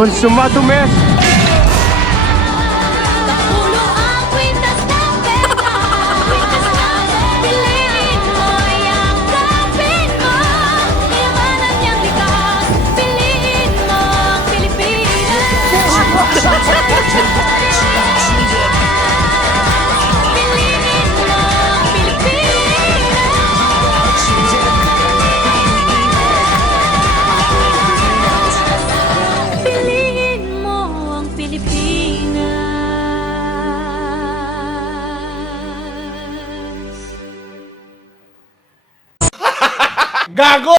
Consumado, mes! Napulo ang kwintas ng pera. Piliin mo, yakapin mo. Kayamanan niyang likas. Piliin mo ang Pilipinas. Piliin mo ang Pilipinas. Piliin mo ang Pilipinas. Gago!